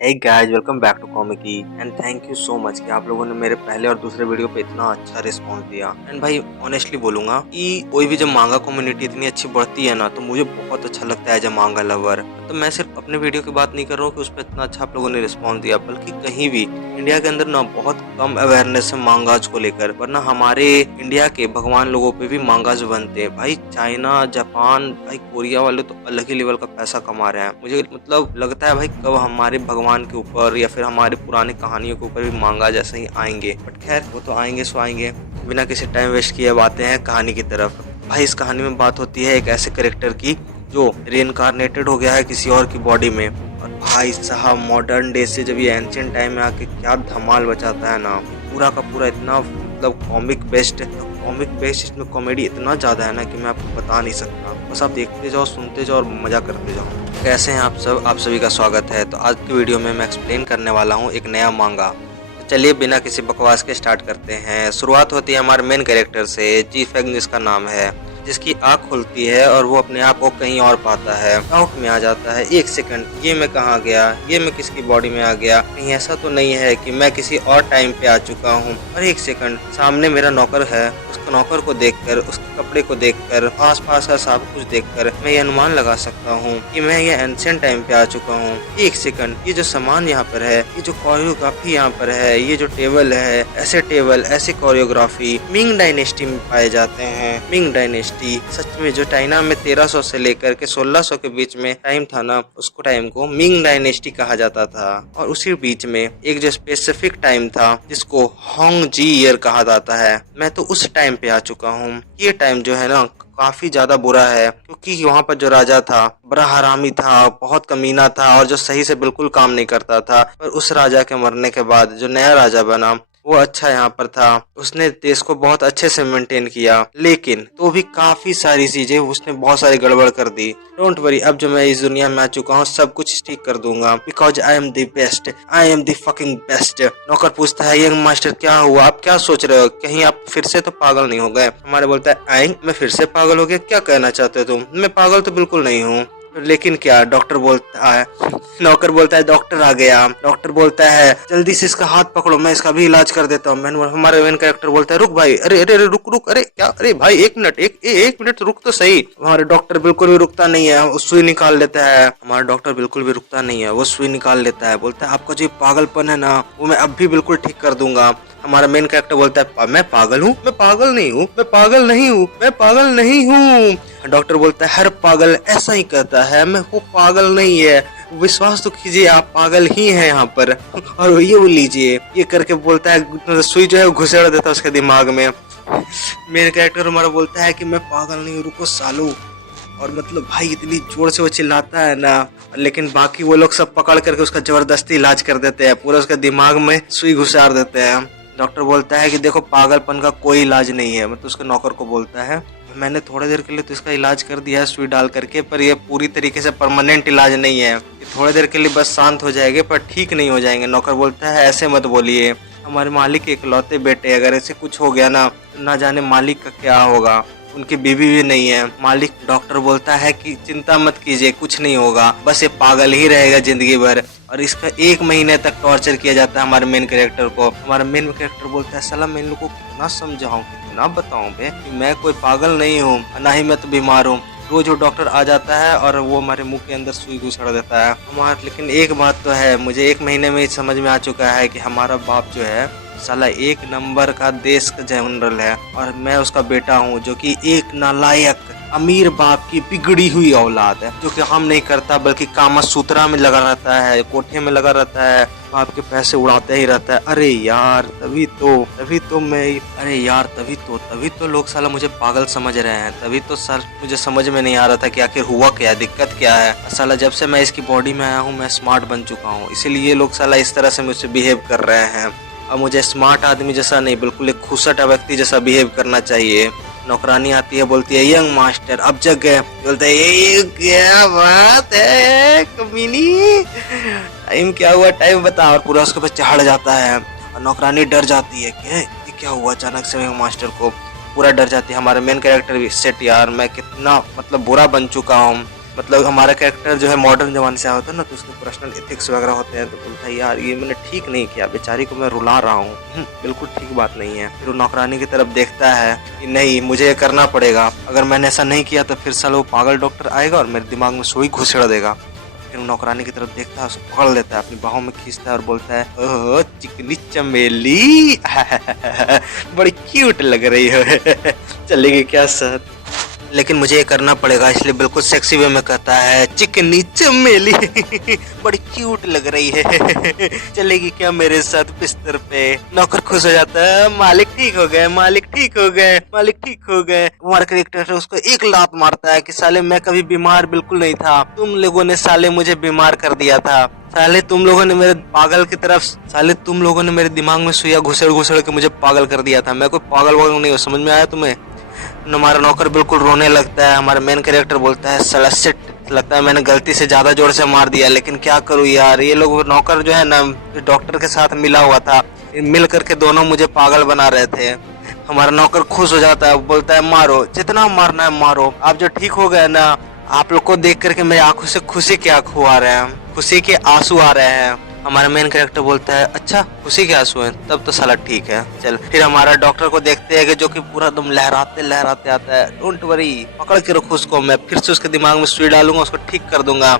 Hey guys, welcome back to कॉमिकी and thank you so much कि आप लोगों ने मेरे पहले और दूसरे वीडियो पे इतना अच्छा रिस्पॉन्स दिया। एंड भाई ऑनेस्टली बोलूंगा कि कोई भी जब मांगा कम्युनिटी इतनी अच्छी बढ़ती है ना, तो मुझे बहुत अच्छा लगता है। जब मांगा लवर, तो मैं सिर्फ अपने वीडियो की बात नहीं कर रहा हूँ कि उस पर इतना अच्छा आप लोगों ने रिस्पॉन्स दिया, बल्कि कहीं भी इंडिया के अंदर ना बहुत कम अवेयरनेस है मांगाज को लेकर। वरना हमारे इंडिया के भगवान लोगों पे भी मांगाज बनते हैं। भाई चाइना, जापान, भाई कोरिया वाले तो अलग ही लेवल का पैसा कमा रहे हैं। मुझे मतलब लगता है भाई कब हमारे भगवान के ऊपर या फिर हमारी पुरानी कहानियों के ऊपर भी मांगा जैसे ही आएंगे। बट खैर वो तो आएंगे सो आएंगे। बिना किसी टाइम वेस्ट किए अब आते हैं कहानी की तरफ। भाई इस कहानी में बात होती है एक ऐसे करेक्टर की जो रीइंकार्नेटेड हो गया है किसी और की बॉडी में। और भाई साहब मॉडर्न डे से जब ये एंशिएंट टाइम में आके क्या धमाल बचाता है ना, पूरा का पूरा इतना मतलब कॉमिक बेस्ड इसमें कॉमेडी इतना ज़्यादा है ना कि मैं आपको बता नहीं सकता। बस आप देखते जाओ, सुनते जाओ और मज़ा करते जाओ। कैसे हैं आप सब? आप सभी का स्वागत है। तो आज की वीडियो में मैं एक्सप्लेन करने वाला हूँ एक नया मांगा। तो चलिए बिना किसी बकवास के स्टार्ट करते हैं। शुरुआत होती है हमारे मेन कैरेक्टर से, जी फेंग जिसका नाम है, जिसकी आँख खुलती है और वो अपने आप को कहीं और पाता है। डाउट में आ जाता है, एक सेकंड, ये मैं कहाँ गया, ये मैं किसकी बॉडी में आ गया, कहीं ऐसा तो नहीं है कि मैं किसी और टाइम पे आ चुका हूँ। और एक सेकंड, सामने मेरा नौकर है, उसको नौकर को देखकर, उसके कपड़े को देखकर, आसपास का सब कुछ देखकर मैं ये अनुमान लगा सकता हूँ कि मैं ये एंशिएंट टाइम पे आ चुका हूँ। एक सेकंड, ये जो सामान यहाँ पर है, ये जो कोरियोग्राफी यहाँ पर है, ये जो टेबल है, ऐसे टेबल, ऐसे कोरियोग्राफी मिंग डायनेस्टी में पाए जाते हैं। मिंग डायनेस्टी सच में जो चाइना में 1300 से लेकर के 1600 के बीच में टाइम था ना, उसको टाइम को मिंग डायनेस्टी कहा जाता था। और उसी बीच में एक जो स्पेसिफिक टाइम था जिसको होंग जी ईयर कहा जाता है, मैं तो उस टाइम पे आ चुका हूँ। ये टाइम जो है ना काफी ज्यादा बुरा है, क्योंकि वहाँ पर जो राजा था बड़ा हरामी था, बहुत कमीना था और जो सही से बिल्कुल काम नहीं करता था। पर उस राजा के मरने के बाद जो नया राजा बना वो अच्छा यहाँ पर था, उसने देश को बहुत अच्छे से मेंटेन किया। लेकिन तो भी काफी सारी चीजें उसने बहुत सारी गड़बड़ कर दी। डोंट वरी, अब जो मैं इस दुनिया में आ चुका हूँ सब कुछ ठीक कर दूंगा, because I am the best, I am the fucking best. नौकर पूछता है, यंग मास्टर क्या हुआ, आप क्या सोच रहे हो, कहीं आप फिर से तो पागल नहीं हो गए? हमारे बोलता है, आई मैं फिर से पागल हो गया, क्या कहना चाहते हो तुम? मैं पागल तो बिल्कुल नहीं हूँ। लेकिन क्या? डॉक्टर बोलता है, नौकर बोलता है डॉक्टर आ गया। डॉक्टर बोलता है जल्दी से इसका हाथ पकड़ो, मैं इसका भी इलाज कर देता हूँ। हमारे मेन कैरेक्टर बोलता है रुक भाई, अरे अरे अरे रुक रुक, अरे क्या, अरे भाई एक मिनट, एक मिनट रुक तो सही। हमारे डॉक्टर बिल्कुल भी रुकता नहीं है, वो सुई निकाल लेता है। हमारा डॉक्टर बिल्कुल भी रुकता नहीं है, वो सुई निकाल लेता है। बोलता है आपका जो पागलपन है ना वो मैं अब भी बिल्कुल ठीक कर दूंगा। हमारा मेन कैरेक्टर बोलता है मैं पागल हूँ? मैं पागल नहीं हूँ, मैं पागल नहीं हूँ, मैं पागल नहीं हूँ। डॉक्टर बोलता है हर पागल ऐसा ही कहता है, मैं वो पागल नहीं है, विश्वास तो कीजिए आप पागल ही हैं यहाँ पर। और ये वो लीजिए, ये करके बोलता है, सुई जो है वो घुसेड़ देता है उसके दिमाग में। मेन कैरेक्टर हमारा बोलता है कि मैं पागल नहीं हूँ, रुको सालो। और मतलब भाई इतनी जोर से वो चिल्लाता है ना, लेकिन बाकी वो लोग सब पकड़ करके उसका जबरदस्ती इलाज कर देते हैं, पूरा उसके दिमाग में सुई घुसार देते हैं। डॉक्टर बोलता है कि देखो पागलपन का कोई इलाज नहीं है। मतलब उसके नौकर को बोलता है मैंने थोड़ी देर के लिए तो इसका इलाज कर दिया है सुई डाल करके, पर ये पूरी तरीके से परमानेंट इलाज नहीं है, ये थोड़ी देर के लिए बस शांत हो जाएंगे पर ठीक नहीं हो जाएंगे। नौकर बोलता है ऐसे मत बोलिए, हमारे मालिक के इकलौते बेटे, अगर ऐसे कुछ हो गया ना तो ना जाने मालिक का क्या होगा, उनकी बीवी भी नहीं है। मालिक डॉक्टर बोलता है कि चिंता मत कीजिए, कुछ नहीं होगा, बस ये पागल ही रहेगा जिंदगी भर। और इसका 1 महीने तक टॉर्चर किया जाता है हमारे मेन कैरेक्टर को। हमारा मेन कैरेक्टर बोलता है साला मैं इन लोगों को कितना समझाऊं, कितना बताऊं बे कि मैं कोई पागल नहीं हूँ, ना ही मैं तो बीमार हूँ। रोज वो डॉक्टर आ जाता है और वो हमारे मुंह के अंदर सुई घुसड़ देता है हमारा। लेकिन एक बात तो है, मुझे 1 महीने में समझ में आ चुका है कि हमारा बाप जो है साला 1 नंबर का देश का जनरल है, और मैं उसका बेटा हूँ जो कि एक नालायक अमीर बाप की बिगड़ी हुई औलाद है, जो कि काम नहीं करता बल्कि कामसूत्रा में लगा रहता है, कोठे में लगा रहता है, बाप के पैसे उड़ाते ही रहता है। अरे यार तभी तो लोग साला मुझे पागल समझ रहे हैं, तभी तो सर मुझे समझ में नहीं आ रहा था कि आखिर हुआ क्या, दिक्कत क्या है। साला जब से मैं इसकी बॉडी में आया हूँ मैं स्मार्ट बन चुका हूँ, इसीलिए लोग साला इस तरह से मुझसे बिहेव कर रहे हैं। अब मुझे स्मार्ट आदमी जैसा नहीं, बिल्कुल एक खुसट व्यक्ति जैसा बिहेव करना चाहिए। नौकरानी आती है, बोलती है यंग मास्टर अब जग गए। बोलते है ये क्या बात है कमीनी, टाइम क्या हुआ, टाइम बता। और पूरा उसके ऊपर चढ़ जाता है और नौकरानी डर जाती है कि ये क्या हुआ अचानक से। यंग मास्टर को पूरा डर जाती है। हमारे मेन कैरेक्टर भी सेट, यार मैं कितना मतलब बुरा बन चुका हूँ, मतलब हमारा कैरेक्टर जो है मॉडर्न जमाने से आया होता है ना, तो उसके पर्सनल एथिक्स वगैरह होते हैं, तो बोलता है यार ये मैंने ठीक नहीं किया, बेचारी को मैं रुला रहा हूँ, बिल्कुल ठीक बात नहीं है। फिर वो नौकरानी की तरफ देखता है कि नहीं मुझे ये करना पड़ेगा, अगर मैंने ऐसा नहीं किया तो फिर साला वो पागल डॉक्टर आएगा और मेरे दिमाग में सुई घुसेड़ देगा। फिर वो नौकरानी की तरफ देखता है, उसको पकड़ लेता है, अपनी बाहों में खींचता है और बोलता है ओह चिकनी चमेली बड़ी क्यूट लग रही हो चलेगी क्या सर? लेकिन मुझे ये करना पड़ेगा, इसलिए बिल्कुल सेक्सी वे में कहता है चिकनी चमेली बड़ी क्यूट लग रही है चलेगी क्या मेरे साथ बिस्तर पे? नौकर खुश हो जाता है, मालिक ठीक हो गए, मालिक ठीक हो गए, मालिक ठीक हो गए। हमारा कैरेक्टर उसको एक लात मारता है कि साले मैं कभी बीमार बिल्कुल नहीं था, तुम लोगों ने साले मुझे बीमार कर दिया था, साले तुम लोगों ने मेरे पागल की तरफ, साले तुम लोगों ने मेरे दिमाग में सुइया घुसेड़ घुसेड़ के मुझे पागल कर दिया था, मैं कोई पागल वागल नहीं हूँ, समझ में आया तुम्हें? हमारा नौकर बिल्कुल रोने लगता है। हमारा मेन कैरेक्टर बोलता है साला शिट, लगता है मैंने गलती से ज्यादा जोर से मार दिया, लेकिन क्या करूँ यार, ये लोग नौकर जो है ना डॉक्टर के साथ मिला हुआ था, मिल करके दोनों मुझे पागल बना रहे थे। हमारा नौकर खुश हो जाता है, बोलता है मारो जितना मारना है मारो, आप जो ठीक हो गए ना, आप लोग को देख करके मेरी आंखों से खुशी के आंसू आ रहे हैं, खुशी के आंसू आ रहे हैं। हमारा मेन कैरेक्टर बोलता है अच्छा खुशी के आंसू हैं, तब तो साला ठीक है चल। फिर हमारा डॉक्टर को देखते हैं कि जो कि पूरा दम लहराते लहराते आता है, डोंट वरी पकड़ के रखो उसको, मैं फिर से उसके दिमाग में सुई डालूंगा, उसको ठीक कर दूंगा।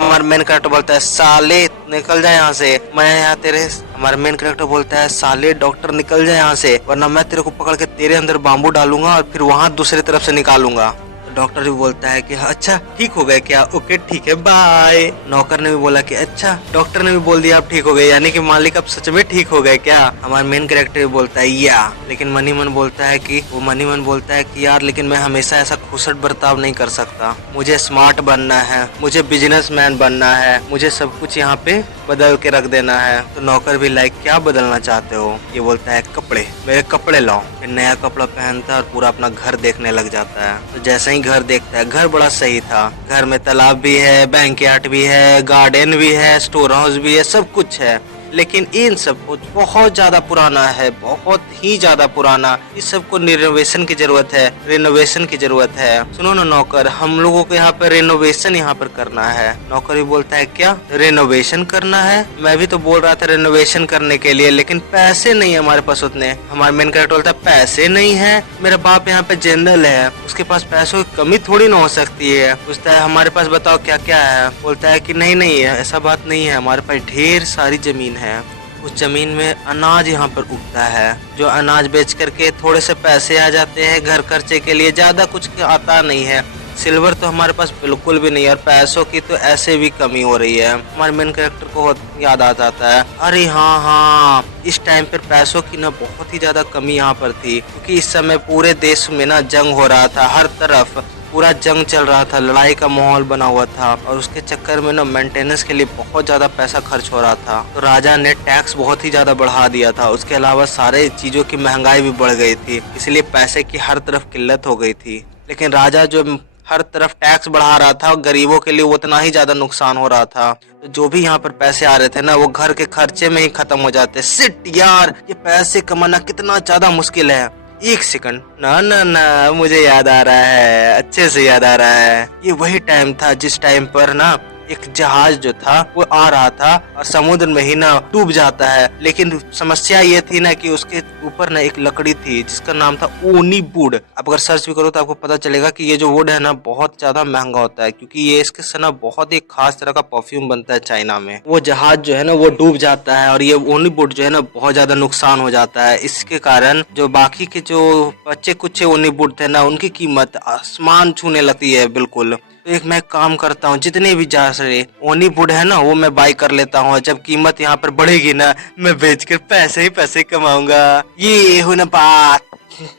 हमारा मेन कैरेक्टर बोलता है साले निकल जाए यहाँ से, मैं यहाँ तेरे, हमारा मेन कैरेक्टर बोलता है साले डॉक्टर निकल जाए यहाँ से, वरना मैं तेरे को पकड़ के तेरे अंदर बाम्बू डालूंगा और फिर वहाँ दूसरी तरफ से निकालूंगा। डॉक्टर भी बोलता है कि अच्छा ठीक हो गए क्या, ओके ठीक है बाय। नौकर ने भी बोला कि अच्छा, डॉक्टर ने भी बोल दिया आप ठीक हो गए, यानी कि मालिक अब सच में ठीक हो गए क्या? हमारा मेन कैरेक्टर भी बोलता है या, लेकिन मनी मन बोलता है कि वो मनी मन बोलता है कि यार लेकिन मैं हमेशा ऐसा खुसट बर्ताव नहीं कर सकता, मुझे स्मार्ट बनना है, मुझे बिजनेसमैन बनना है, मुझे सब कुछ यहाँ पे बदल के रख देना है। तो नौकर भी लाइक क्या बदलना चाहते हो? ये बोलता है कपड़े, मेरे कपड़े लाओ। फिर नया कपड़ा पहनता है और पूरा अपना घर देखने लग जाता है। तो जैसे ही घर देखता है, घर बड़ा सही था, घर में तालाब भी है, बैंकयार्ड भी है, गार्डन भी है, स्टोर हाउस भी है, सब कुछ है, लेकिन इन सब कुछ बहुत ज्यादा पुराना है, बहुत ही ज्यादा पुराना, इस सब को रिनोवेशन की जरूरत है, रिनोवेशन की जरूरत है। सुनो ना नौकर, हम लोगों को यहाँ पर रिनोवेशन यहाँ पर करना है। नौकर भी बोलता है क्या रिनोवेशन करना है? मैं भी तो बोल रहा था रिनोवेशन करने के लिए, लेकिन पैसे नहीं है हमारे पास उतने। हमारे मेन कैरेक्टर बोलता है पैसे नहीं है, मेरा बाप यहाँ पे जनरल है, उसके पास पैसों की कमी थोड़ी ना हो सकती है। पूछता है हमारे पास बताओ क्या क्या है? बोलता है कि नहीं नहीं ऐसा बात नहीं है, हमारे पास ढेर सारी जमीन है, उस जमीन में अनाज यहाँ पर उगता है, जो अनाज बेच करके थोड़े से पैसे आ जाते हैं घर खर्चे के लिए, ज्यादा कुछ आता नहीं है। सिल्वर तो हमारे पास बिल्कुल भी नहीं है और पैसों की तो ऐसे भी कमी हो रही है। हमारे मेन कैरेक्टर को याद आ जाता है, अरे हाँ इस टाइम पर पैसों की ना बहुत ही ज्यादा कमी यहाँ पर थी, क्योंकि इस समय पूरे देश में ना जंग हो रहा था, हर तरफ पूरा जंग चल रहा था, लड़ाई का माहौल बना हुआ था और उसके चक्कर में ना मेंटेनेंस के लिए बहुत ज्यादा पैसा खर्च हो रहा था। तो राजा ने टैक्स बहुत ही ज्यादा बढ़ा दिया था, उसके अलावा सारे चीजों की महंगाई भी बढ़ गई थी, इसलिए पैसे की हर तरफ किल्लत हो गई थी। लेकिन राजा जो हर तरफ टैक्स बढ़ा रहा था और गरीबों के लिए उतना ही ज्यादा नुकसान हो रहा था। तो जो भी यहाँ पर पैसे आ रहे थे ना, वो घर के खर्चे में ही खत्म हो जाते। सिट यार, ये पैसे कमाना कितना ज्यादा मुश्किल है। एक सेकंड, ना ना ना मुझे याद आ रहा है, अच्छे से याद आ रहा है, ये वही टाइम था जिस टाइम पर ना एक जहाज जो था वो आ रहा था और समुद्र में ही ना डूब जाता है। लेकिन समस्या ये थी ना कि उसके ऊपर ना एक लकड़ी थी जिसका नाम था ओनी वुड। अब अगर सर्च भी करो तो आपको पता चलेगा कि ये जो वुड है ना बहुत ज्यादा महंगा होता है, क्योंकि ये इसके से ना बहुत ही खास तरह का परफ्यूम बनता है चाइना में। वो जहाज जो है ना वो डूब जाता है और ये ओनी वुड जो है ना बहुत ज्यादा नुकसान हो जाता है। इसके कारण जो बाकी के जो बच्चे कुछ ओनी वुड थे ना, उनकी कीमत आसमान छूने लगती है बिल्कुल। तो एक मैं काम करता हूँ, जितने भी जा सके ओनी वुड है ना वो मैं बाई कर लेता हूँ, जब कीमत यहाँ पर बढ़ेगी ना मैं बेचकर पैसे ही पैसे कमाऊंगा, ये हो ना बात।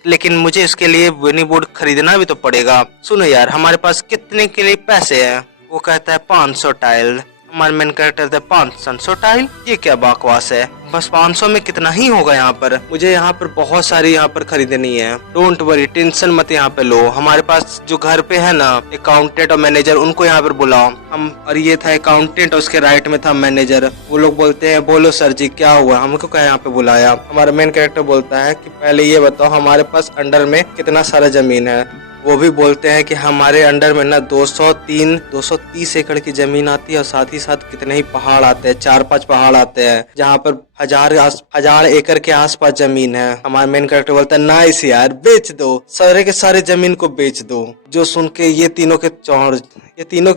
लेकिन मुझे इसके लिए ओनी वुड खरीदना भी तो पड़ेगा। सुनो यार, हमारे पास कितने के लिए पैसे हैं? वो कहता है 500 टाइल। हमारे मेन कैरेक्टर है 500 टाइल, ये क्या बकवास है, बस 500 में कितना ही होगा यहाँ पर, मुझे यहाँ पर बहुत सारी यहाँ पर खरीदनी है। डोंट वरी, टेंशन मत यहाँ पे लो, हमारे पास जो घर पे है ना अकाउंटेंट और मैनेजर, उनको यहाँ पर बुलाओ हम। और ये था अकाउंटेंट और उसके राइट में था मैनेजर। वो लोग बोलते हैं बोलो सर जी क्या हुआ, हमको क्या यहाँ पे बुलाया? हमारा मेन कैरेक्टर बोलता है कि पहले ये बताओ हमारे पास अंडर में कितना सारा जमीन है। वो भी बोलते हैं कि हमारे अंडर में ना 230 एकड़ की जमीन आती है और साथ ही साथ कितने ही पहाड़ आते हैं, 4-5 पहाड़ आते हैं जहाँ पर हजार एकड़ के आसपास जमीन है। हमारा मेन कैरेक्टर बोलता है नाइस यार, बेच दो, सारे के सारे जमीन को बेच दो। जो सुन के ये तीनों के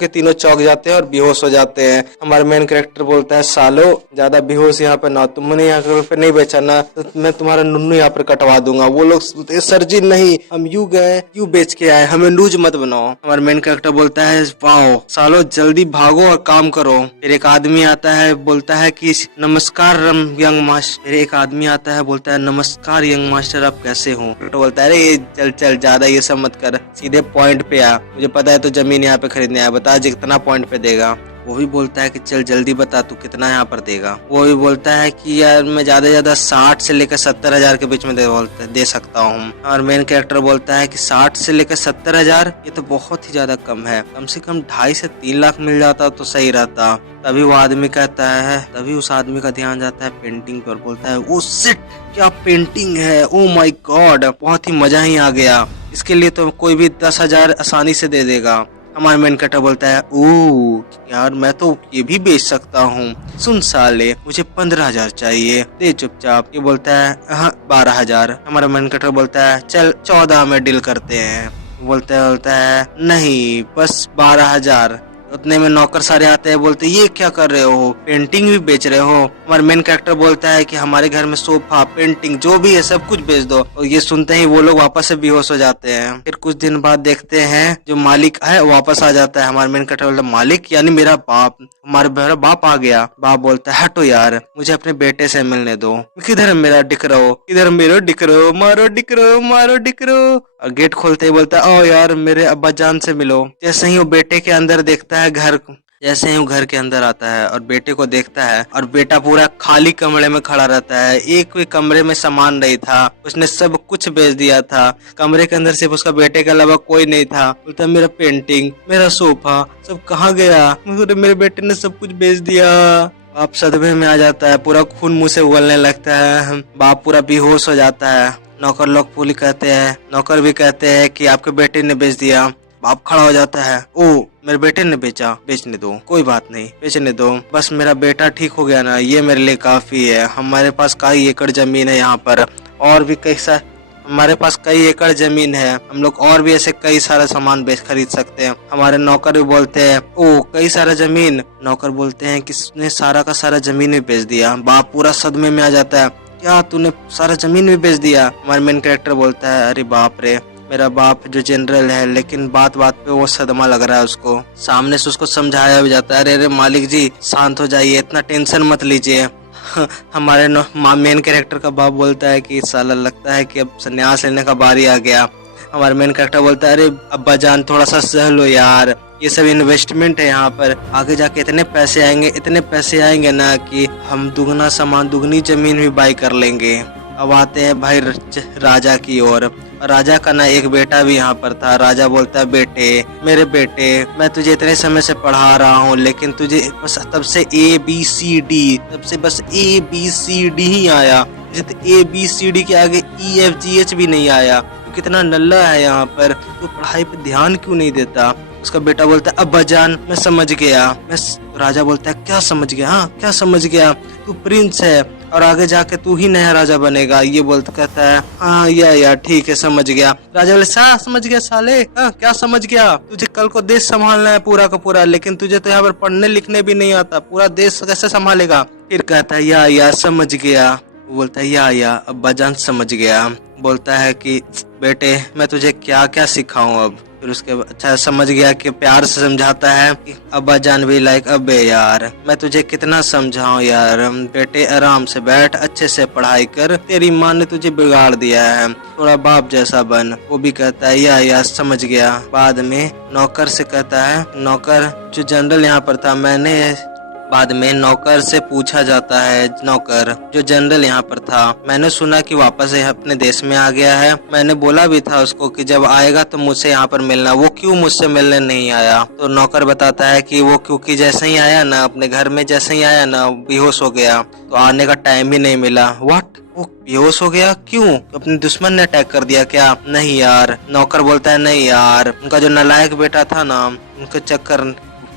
तीनों चौंक जाते हैं और बेहोश हो जाते हैं। हमारा मेन कैरेक्टर बोलता है सालो ज्यादा बेहोश यहाँ पे ना, तुमने यहाँ पे नहीं बेचा ना तो मैं तुम्हारा नुन्नू यहाँ पर कटवा दूंगा। वो लोग सर जी नहीं, हम यूं गए यूं बेच के आए, हमें लूज मत बनाओ। हमारा मेन कैरेक्टर बोलता है वाओ सालो जल्दी भागो और काम करो। फिर एक आदमी आता है बोलता है कि नमस्कार यंग मास्टर। फिर एक आदमी आता है बोलता है नमस्कार यंग मास्टर, आप कैसे हो? तो बोलता है अरे चल चल ज्यादा ये सब मत कर, सीधे पॉइंट पे आ, मुझे पता है तो जमीन यहाँ पे खरीदने आया, बता कितना पॉइंट पे देगा। वो भी बोलता है कि चल जल्दी बता तू कितना यहाँ पर देगा। वो भी बोलता है कि यार मैं ज्यादा से ज्यादा 60 से लेकर 70 हजार के बीच में दे सकता हूँ। और मेन कैरेक्टर बोलता है कि 60 से लेकर 70 हजार ये तो बहुत ही ज्यादा कम है, कम से कम 2.5 से 3 लाख मिल जाता तो सही रहता। तभी वो आदमी कहता है, तभी उस आदमी का ध्यान जाता है पेंटिंग पर। बोलता है ओ शिट क्या पेंटिंग है, ओ माय गॉड, बहुत ही मजा ही आ गया, इसके लिए तो कोई भी 10 हजार आसानी से दे देगा। हमारा मेन कैरेक्टर बोलता है ओ यार मैं तो ये भी बेच सकता हूँ, सुन साले मुझे 15 हजार चाहिए, दे चुपचाप। ये बोलता है हाँ 12 हजार। हमारा मेन कैरेक्टर बोलता है चल 14 में डील करते हैं। बोलता है नहीं बस 12 हजार। उतने में नौकर सारे आते हैं, बोलते ये क्या कर रहे हो, पेंटिंग भी बेच रहे हो? हमारा मेन कैरेक्टर बोलता है कि हमारे घर में सोफा पेंटिंग जो भी है सब कुछ बेच दो। और ये सुनते ही वो लोग वापस से बेहोश हो जाते हैं। फिर कुछ दिन बाद देखते हैं जो मालिक है वापस आ जाता है। हमारा मेन कैरेक्टर बोलता है मालिक यानी मेरा बाप, मेरा बाप आ गया। बाप बोलता है हटो यार मुझे अपने बेटे से मिलने दो। किधर है मेरा डिकरो, किधर मेरा डिकरो, मारो डिकरो मारो डिकरो। और गेट खोलते ही बोलता है ओ यार मेरे अब्बा जान से मिलो। जैसे ही वो बेटे के अंदर देखता है घर, जैसे ही वो घर के अंदर आता है और बेटे को देखता है और बेटा पूरा खाली कमरे में खड़ा रहता है, एक भी कमरे में सामान नहीं था, उसने सब कुछ बेच दिया था। कमरे के अंदर सिर्फ उसका बेटे के अलावा कोई नहीं था। बोलता मेरा पेंटिंग मेरा सोफा सब कहाँ गया, मेरे बेटे ने सब कुछ बेच दिया। बाप सदमे में आ जाता है, पूरा खून मुंह से उगलने लगता है, बाप पूरा बेहोश हो जाता है। नौकर लोग नौकर भी कहते हैं कि आपके बेटे ने बेच दिया। बाप खड़ा हो जाता है, ओ मेरे बेटे ने बेचा, बेचने दो, कोई बात नहीं बेचने दो, बस मेरा बेटा ठीक हो गया ना ये मेरे लिए काफी है। हमारे पास कई एकड़ जमीन है यहाँ पर, और भी हमारे पास कई एकड़ जमीन है, हम लोग और भी ऐसे कई सारा सामान खरीद सकते हैं। हमारे नौकर भी बोलते हैं ओ कई सारा जमीन। नौकर बोलते हैं किसने सारा का सारा जमीन भी बेच दिया। बाप पूरा सदमे में आ जाता है, क्या तूने सारा जमीन भी बेच दिया? हमारे मेन कैरेक्टर बोलता है अरे बाप रे, मेरा बाप जो जनरल है, लेकिन बात बात पे वो सदमा लग रहा है उसको। सामने से उसको समझाया भी जाता है अरे मालिक जी शांत हो जाइए, इतना टेंशन मत लीजिए। हमारे मेन कैरेक्टर का बाप बोलता है कि साला लगता है कि अब संन्यास लेने का बारी आ गया। हमारे मेन कैरेक्टर बोलता है अरे अब्बा जान थोड़ा सा सह लो यार, ये सब इन्वेस्टमेंट है, यहाँ पर आगे जाके इतने पैसे आएंगे ना कि हम दुगना सामान दुगनी जमीन भी बाई कर लेंगे। अब आते हैं भाई राजा की ओर। राजा का ना एक बेटा भी यहाँ पर था। राजा बोलता है बेटे मेरे बेटे मैं तुझे इतने समय से पढ़ा रहा हूँ, लेकिन तुझे बस तब से बस ABCD ही आया, मुझे तो ABCD के आगे EFGH भी नहीं आया। तो कितना नल्ला है यहाँ पर, तो पढ़ाई पे ध्यान क्यों नहीं देता? उसका बेटा बोलता है अब्बा जान मैं समझ गया। राजा बोलता है क्या समझ गया? हाँ क्या समझ गया? तू प्रिंस है और आगे जाके तू ही नया राजा बनेगा। ये कहता है हाँ यार ठीक है समझ गया। राजा बोले समझ गया साले, हाँ क्या समझ गया? तुझे कल को देश संभालना है पूरा का पूरा, लेकिन तुझे तो यहाँ पर पढ़ने लिखने भी नहीं आता, पूरा देश कैसे संभालेगा? फिर कहता है या समझ गया। वो बोलता है या अब्बा जान समझ गया। बोलता है कि बेटे मैं तुझे क्या क्या सिखाऊं अब? फिर उसके अच्छा समझ गया कि प्यार से समझाता है कि अब्बा जान भी लाइक अबे यार मैं तुझे कितना समझाऊं यार, बेटे आराम से बैठ अच्छे से पढ़ाई कर, तेरी माँ ने तुझे बिगाड़ दिया है, थोड़ा बाप जैसा बन। वो भी कहता है या समझ गया। बाद में नौकर से कहता है, नौकर जो जनरल यहाँ पर था बाद में नौकर से पूछा जाता है, नौकर जो जनरल यहाँ पर था मैंने सुना कि वापस अपने देश में आ गया है, मैंने बोला भी था उसको कि जब आएगा तो मुझसे यहाँ पर मिलना, वो क्यों मुझसे मिलने नहीं आया? तो नौकर बताता है कि वो क्योंकि जैसे ही आया ना अपने घर में जैसे ही आया ना बेहोश हो गया, तो आने का टाइम ही नहीं मिला। व्हाट वो बेहोश हो गया क्यों? तो अपने दुश्मन ने अटैक कर दिया क्या? नहीं यार। नौकर बोलता है नहीं यार, उनका जो नालायक बेटा था ना, उनके चक्कर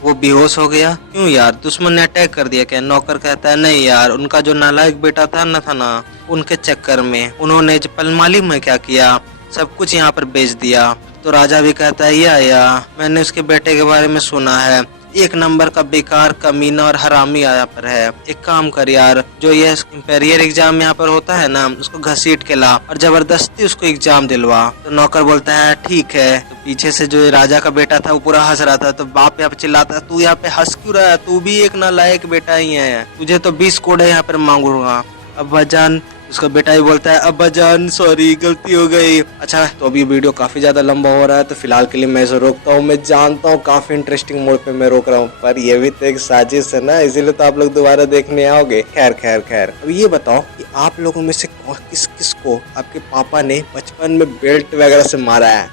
वो बेहोश हो गया। क्यों यार, दुश्मन ने अटैक कर दिया क्या? नौकर कहता है नहीं यार, उनका जो नालायक बेटा था ना, उनके चक्कर में उन्होंने पल मालूम में क्या किया, सब कुछ यहाँ पर बेच दिया। तो राजा भी कहता है या मैंने उसके बेटे के बारे में सुना है, एक नंबर का बेकार कमीना और हरामी यहाँ पर है। एक काम कर यार, जो ये इंपेरियर एग्जाम यहाँ पर होता है ना, उसको घसीट के ला और जबरदस्ती उसको एग्जाम दिलवा। तो नौकर बोलता है ठीक है। तो पीछे से जो राजा का बेटा था वो पूरा हंस रहा था। तो बाप यहाँ पे चिल्लाता है तू यहाँ पे हंस क्यों रहा है, तू भी एक नालायक बेटा ही है, तुझे तो 20 कोड़े यहाँ पर मांगूंगा। अब्बाजान, उसका बेटा ही बोलता है अब्बाजान सॉरी गलती हो गई। अच्छा, तो अभी वीडियो काफी ज्यादा लंबा हो रहा है, तो फिलहाल के लिए मैं इसे रोकता हूँ। मैं जानता हूँ काफी इंटरेस्टिंग मोड पे मैं रोक रहा हूँ, पर ये भी तो एक साजिश है ना, इसीलिए तो आप लोग दोबारा देखने आओगे। खैर खैर खैर, अब ये बताओ कि आप लोगों में से किस किस को आपके पापा ने बचपन में बेल्ट वगैरह से मारा है?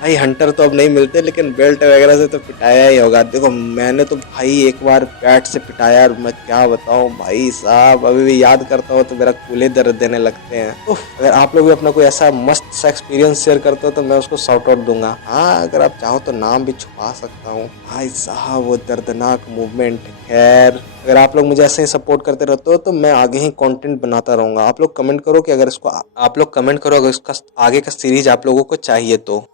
भाई हंटर तो अब नहीं मिलते, लेकिन बेल्ट वगैरह से तो पिटाया ही होगा। देखो मैंने तो भाई एक बार बैट से पिटाया, और मैं क्या बताऊं भाई साहब, अभी भी याद करता हूँ तो मेरा कूल्हे दर्द देने लगते हैं। तो अगर आप लोग भी अपना कोई ऐसा मस्त सा एक्सपीरियंस शेयर करते हो तो मैं उसको शॉर्ट आउट दूंगा। हाँ, अगर आप चाहो तो नाम भी छुपा सकता हूँ। भाई साहब वो दर्दनाक मूवमेंट। खैर, अगर आप लोग मुझे ऐसे ही सपोर्ट करते रहते हो तो मैं आगे ही कंटेंट बनाता रहूंगा। आप लोग कमेंट करो कि अगर इसको आप लोग कमेंट करो अगर इसका आगे का सीरीज आप लोगों को चाहिए तो।